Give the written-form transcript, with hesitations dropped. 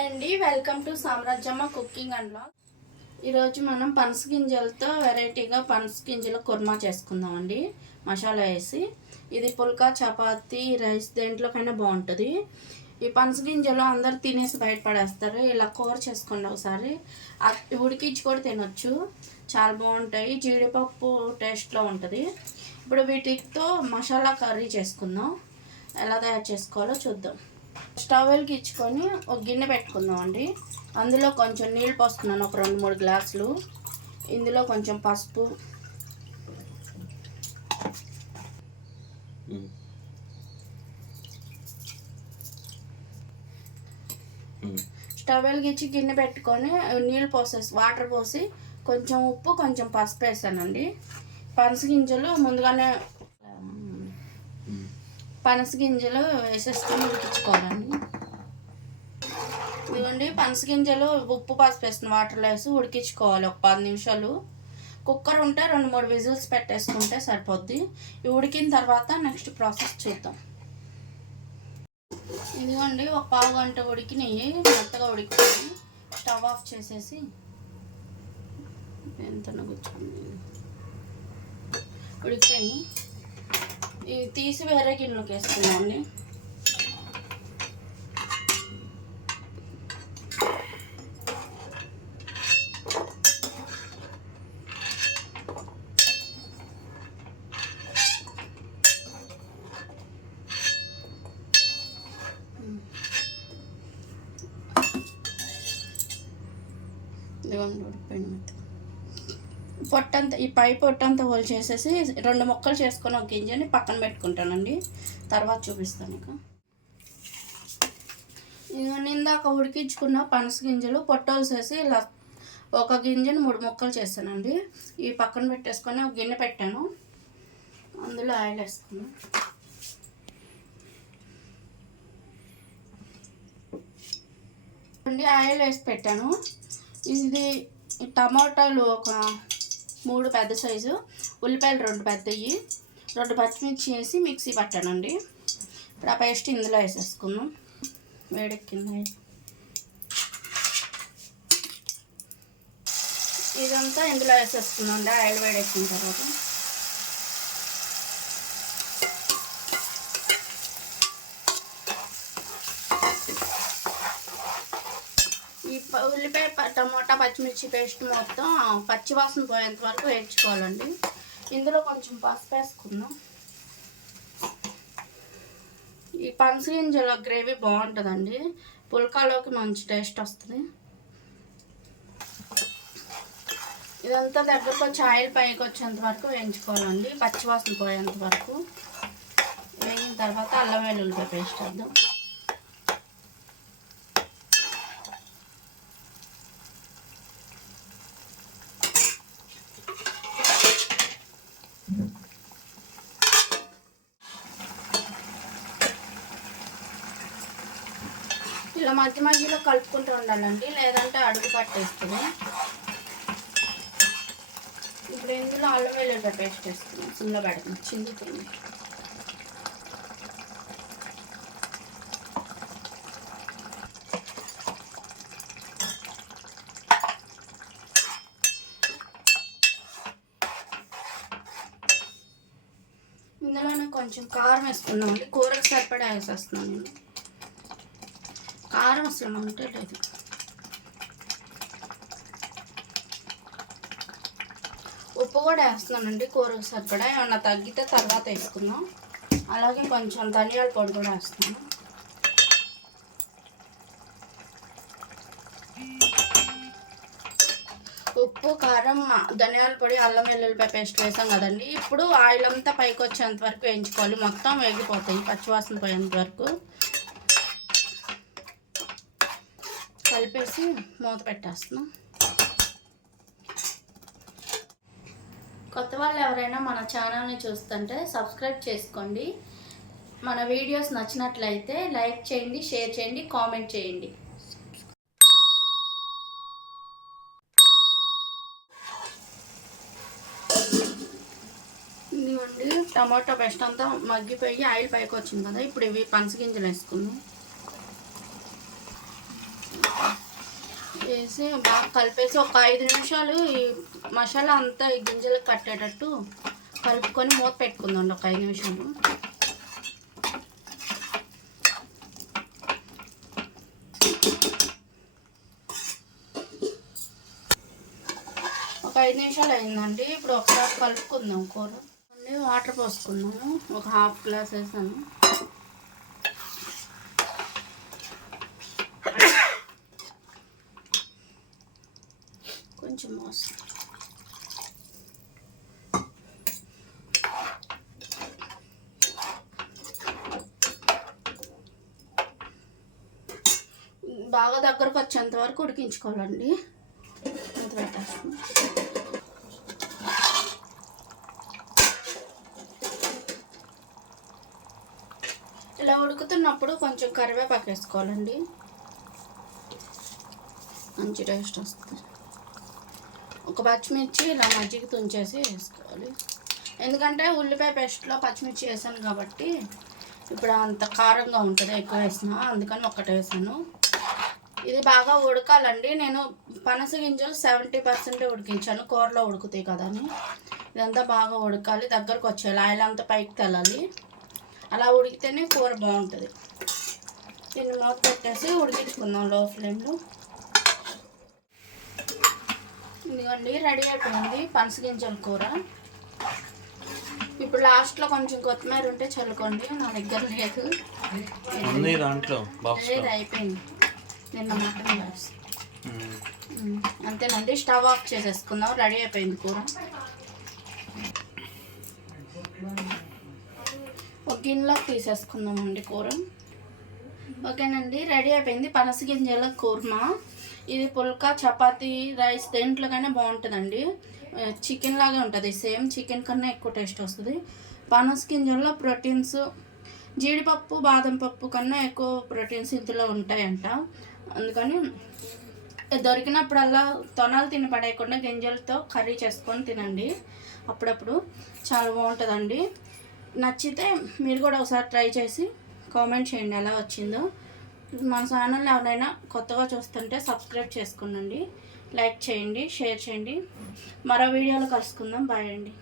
Hi అండి, welcome to Samrajyamma cooking and vlog. ఈరోజు మనం పనస గింజలతో వెరైటీగా పనస గింజల కుర్మా చేసుకుందామండి. మసాలా వేసి ఇది పుల్కా, చపాతీ, రైస్ దేంట్లోకైనా బాగుంటుంది. ఈ పనస గింజలు అందరు తినేసి బయటపడేస్తారు. ఇలా కూర చేసుకోండి ఒకసారి. ఉడికించి కూడా తినొచ్చు, చాలా బాగుంటాయి. జీడిపప్పు టేస్ట్లో ఉంటుంది. ఇప్పుడు వీటితో మసాలా కర్రీ చేసుకుందాం. ఎలా తయారు చేసుకోవాలో చూద్దాం. స్టవ్ వెలిగించుకొని ఒక గిన్నె పెట్టుకుందాం అండి. అందులో కొంచెం నీళ్ళు పోస్తున్నాను, ఒక 2-3 గ్లాసులు. ఇందులో కొంచెం పసుపు, స్టవ్ వెలిగించి గిన్నె పెట్టుకొని నీళ్ళు పోసేసి వాటర్ పోసి కొంచెం ఉప్పు, కొంచెం పసుపు వేసానండి. పనస గింజలు ముందుగానే వేసేసుకొని ఉడికించుకోవాలండి. ఇదిగోండి, పనస గింజలు ఉప్పు పసుపు వేసిన వాటర్లో వేసి ఉడికించుకోవాలి ఒక 10 నిమిషాలు. కుక్కర్ ఉంటే 2-3 విజిల్స్ పెట్టేసుకుంటే సరిపోద్ది. ఇవి ఉడికిన తర్వాత నెక్స్ట్ ప్రాసెస్ చూద్దాం. ఇదిగోండి, ఒక 1/2 గంట ఉడికినాయి, మెత్తగా ఉడికిపోయి. స్టవ్ ఆఫ్ చేసేసి ఎంత కూర్చోండి, ఉడికిపోయి ఇవి తీసి వేరే గిన్నెలోకి వేసుకున్నామండి. పొట్టంతా, ఈ పై పొట్టంతా హోల్ చేసేసి 2 ముక్కలు చేసుకొని ఒక గింజని పక్కన పెట్టుకుంటానండి. తర్వాత చూపిస్తాను. ఇక ఇందాక ఉడికించుకున్న పనస గింజలు పొట్టోల్సేసి ఇలా ఒక గింజని 3 ముక్కలు చేస్తానండి. ఈ పక్కన పెట్టేసుకొని ఒక గిన్నె పెట్టాను, అందులో ఆయిల్ వేసుకున్నాను. ఆయిల్ వేసి పెట్టాను. ఇది టమాటాలు ఒక 3 పెద్ద సైజు, ఉల్లిపాయలు 2 పెద్దవి, 2 పచ్చిమిర్చి వేసి మిక్సీ పట్టానండి. ఇప్పుడు ఆ పేస్ట్ ఇందులో వేసేసుకుందాం. వేడెక్కింది, ఇదంతా ఇందులో వేసేసుకుందాం ఆయిల్ వేడెక్కిన తర్వాత. ఈ ఉల్లిపాయ, టమోటా, పచ్చిమిర్చి పేస్ట్ మొత్తం పచ్చివాసన పోయేంత వరకు వేయించుకోవాలండి. ఇందులో కొంచెం పసుపు వేసుకుందాం. ఈ పనస గింజల గ్రేవీ బాగుంటుందండి, పుల్కాలోకి మంచి టేస్ట్ వస్తుంది. ఇదంతా దగ్గరకు వచ్చి ఆయిల్ పైకి వచ్చేంత వరకు వేయించుకోవాలండి, పచ్చివాసన పోయేంత వరకు. వేగిన తర్వాత అల్లం వెల్లుల్లిపాయ పేస్ట్ వేద్దాం. ఇలా మధ్య మధ్యలో కలుపుకుంటూ ఉండాలండి, లేదంటే అడుగు పట్టేస్తుంది. ఇప్పుడు ఇందులో అల్లం వెల్లుల్లిపాయ పేస్ట్ వేసుకున్నాం, సిమ్లో పెడతాం, చిందుతుంది. ఇందులోనే కొంచెం కారం వేసుకున్నామండి, కూరకు సరిపడా వేసేస్తున్నాను నేను. కారం అసలు ఉంటే లేదు. ఉప్పు కూడా వేస్తున్నానండి కూరకు సరిపడా, ఏమన్నా తగ్గితే తర్వాత వేసుకుందాం. అలాగే కొంచెం ధనియాల పొడి కూడా వేస్తున్నాను. ఉప్పు, కారం, ధనియాల పొడి, అల్లం వెల్లుల్లిపాయ పేస్ట్ వేసాం కదండి. ఇప్పుడు ఆయిల్ అంతా పైకి వచ్చేంత వరకు వేయించుకోవాలి, మొత్తం వేగిపోతాయి పచ్చివాసన పోయేంత వరకు. కలిపేసి మూత పెట్టేస్తున్నాం. కొత్త వాళ్ళు ఎవరైనా మన ఛానల్ని చూస్తుంటే సబ్స్క్రైబ్ చేసుకోండి. మన వీడియోస్ నచ్చినట్లయితే లైక్ చేయండి, షేర్ చేయండి, కామెంట్ చేయండి. ఇదిగోండి, టమాటో పేస్ట్ అంతా మగ్గిపోయి ఆయిల్ పైకి వచ్చింది కదా. ఇప్పుడు ఇవి పనస గింజలు వేసుకుందాం. వేసి బాగా కలిపేసి ఒక 5 నిమిషాలు ఈ మసాలా అంతా ఈ గింజలకు కట్టేటట్టు కలుపుకొని మూత పెట్టుకుందాం ఒక 5 నిమిషాలు. ఒక 5 నిమిషాలు అయిందండి. ఇప్పుడు ఒకసారి కలుపుకుందాం కూర. వాటర్ పోసుకున్నాము, ఒక హాఫ్ గ్లాస్ వేసాను. కొంచెం మోసం బాగా దగ్గరకు వచ్చేంత వరకు ఉడికించుకోవాలండి. ఇలా ఉడుకుతున్నప్పుడు కొంచెం కరివేపాకు వేసుకోవాలండి, మంచి టేస్ట్ వస్తుంది. ఒక పచ్చిమిర్చి ఇలా మజ్జిగ తుంచేసి వేసుకోవాలి, ఎందుకంటే ఉల్లిపాయ పేస్ట్లో పచ్చిమిర్చి వేసాను కాబట్టి ఇప్పుడు అంత కారంగా ఉంటుంది ఎక్కువ వేసిన, అందుకని ఒక్కటే వేసాను. ఇది బాగా ఉడకాలండి. నేను పనస గింజలు 70% ఉడికించాను, కూరలో ఉడుకుతాయి కదా అని. ఇదంతా బాగా ఉడకాలి, దగ్గరకు వచ్చేయాలి, ఆయిల్ అంతా పైకి తెలాలి. అలా ఉడికితేనే కూర బాగుంటుంది. దీన్ని మూత పెట్టేసి ఉడికించుకుందాం లో ఫ్లేమ్లో. ఇదిగోండి రెడీ అయిపోయింది పనస గింజల కూర. ఇప్పుడు లాస్ట్లో కొంచెం కొత్తిమీర ఉంటే చల్లుకోండి, నా దగ్గర లేదు. లేదు, అయిపోయింది నిన్న మటన్ వేసి. అంతేనండి, స్టవ్ ఆఫ్ చేసేసుకుందాం. రెడీ అయిపోయింది కూర. ఒక గిన్నెలోకి తీసేసుకుందామండి కూర. ఓకేనండి, రెడీ అయిపోయింది పనస గింజల కుర్మా. ఇది పుల్కా, చపాతీ, రైస్ దేంట్లోకైనా బాగుంటుందండి. చికెన్ లాగే ఉంటుంది, సేమ్ చికెన్ కన్నా ఎక్కువ టేస్ట్ వస్తుంది. పనస గింజల్లో ప్రోటీన్స్ జీడిపప్పు, బాదం పప్పు కన్నా ఎక్కువ ప్రోటీన్స్ ఇందులో ఉంటాయంట. అందుకని దొరికినప్పుడల్లా తొనాలు తిని పడేయకుండా గింజలతో కర్రీ చేసుకొని తినండి అప్పుడప్పుడు, చాలా బాగుంటుందండి. నచ్చితే మీరు కూడా ఒకసారి ట్రై చేసి కామెంట్ చేయండి ఎలా వచ్చిందో. మన ఛానల్ ఎవరైనా కొత్తగా చూస్తుంటే సబ్స్క్రైబ్ చేసుకోండి, లైక్ చేయండి, షేర్ చేయండి. మరో వీడియోలో కలుసుకుందాం. బాయ్ అండి.